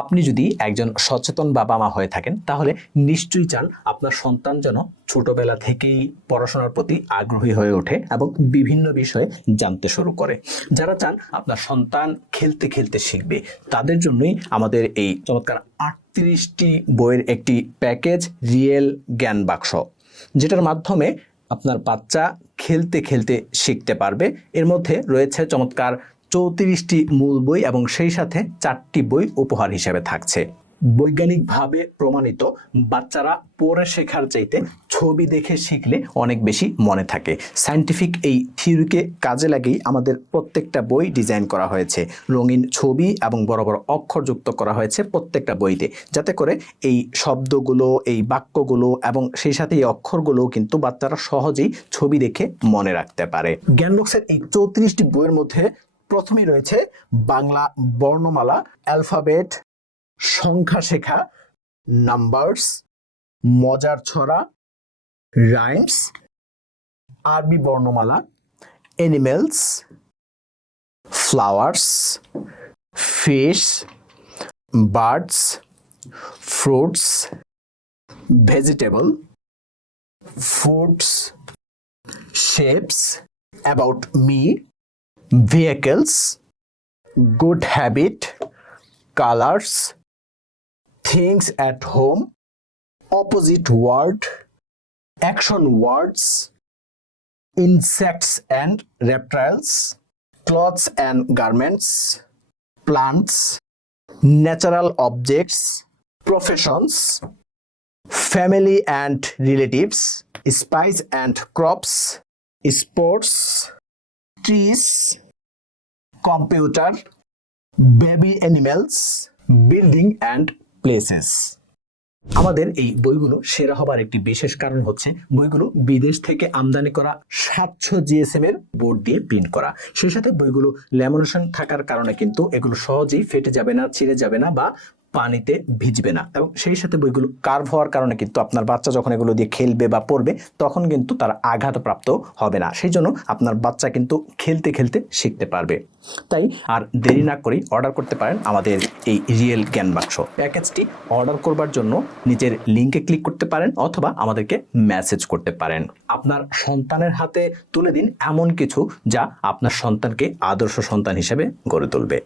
আপনি যদি একজন সচেতন বাবা মা হয়ে থাকেন, তাহলে নিশ্চয়ই চান আপনার সন্তান যেন ছোটবেলা থেকেই পড়াশোনার প্রতি আগ্রহী হয়ে ওঠে এবং বিভিন্ন বিষয়ে জানতে শুরু করে। যারা চান আপনার সন্তান খেলতে খেলতে শিখবে, তাদের জন্যই আমাদের এই চমৎকার আটত্রিশটি বইয়ের একটি প্যাকেজ রিয়েল জ্ঞান বাক্স, যেটার মাধ্যমে আপনার বাচ্চা খেলতে খেলতে শিখতে পারবে। এর মধ্যে রয়েছে চমৎকার চৌত্রিশটি মূল বই এবং সেই সাথে চারটি বই উপহার হিসেবে থাকছে। বৈজ্ঞানিকভাবে প্রমাণিত বাচ্চারা পড়ে শেখার চাইতে ছবি দেখে শিখলে অনেক বেশি মনে থাকে। সায়েন্টিফিক এই থিওরিকে কাজে লাগেই আমাদের প্রত্যেকটা বই ডিজাইন করা হয়েছে। রঙিন ছবি এবং বড় বড় অক্ষর যুক্ত করা হয়েছে প্রত্যেকটা বইতে। যাতে করে এই শব্দগুলো, এই বাক্যগুলো এবং সেই সাথে এই অক্ষরগুলো কিন্তু বাচ্চারা সহজেই ছবি দেখে মনে রাখতে পারে। জ্ঞানবক্সের এই চৌত্রিশটি বইয়ের মধ্যে প্রথমেই রয়েছে বাংলা বর্ণমালা, অ্যালফাবেট, সংখ্যা শেখা, নাম্বারস, মজার ছড়া, রাইমস, আরবি বর্ণমালা animals flowers, fish, birds, fruits, vegetable foods shapes, about me vehicles, good habit, colors, things at home, opposite word, action words, insects and reptiles, clothes and garments, plants, natural objects, professions, family and relatives, spice and crops, sports, trees, computer baby animals, building and places. আমাদের এই বইগুলো সেরা হবার একটি বিশেষ কারণ হচ্ছে বইগুলো বিদেশ থেকে আমদানি করা সাতশো জিএসএম এর বোর্ড দিয়ে প্রিন্ট করা। সেই সাথে বইগুলো ল্যামিনেশন থাকার কারণে কিন্তু এগুলো সহজেই ফেটে যাবে না ছিঁড়ে যাবে না বা পানিতে ভিজবে না। এবং সেই সাথে বইগুলো কার্ভ হওয়ার কারণে কিন্তু আপনার বাচ্চা যখন এগুলো দিয়ে খেলবে বা পড়বে, তখন কিন্তু তার আঘাতপ্রাপ্ত হবে না। সেই জন্য আপনার বাচ্চা কিন্তু খেলতে খেলতে শিখতে পারবে। তাই আর দেরি না করেই অর্ডার করতে পারেন আমাদের এই রিয়েল জ্ঞান বাক্স। প্যাকেজটি অর্ডার করবার জন্য নিজের লিঙ্কে ক্লিক করতে পারেন অথবা আমাদেরকে মেসেজ করতে পারেন। আপনার সন্তানের হাতে তুলে দিন এমন কিছু যা আপনার সন্তানকে আদর্শ সন্তান হিসেবে গড়ে তুলবে।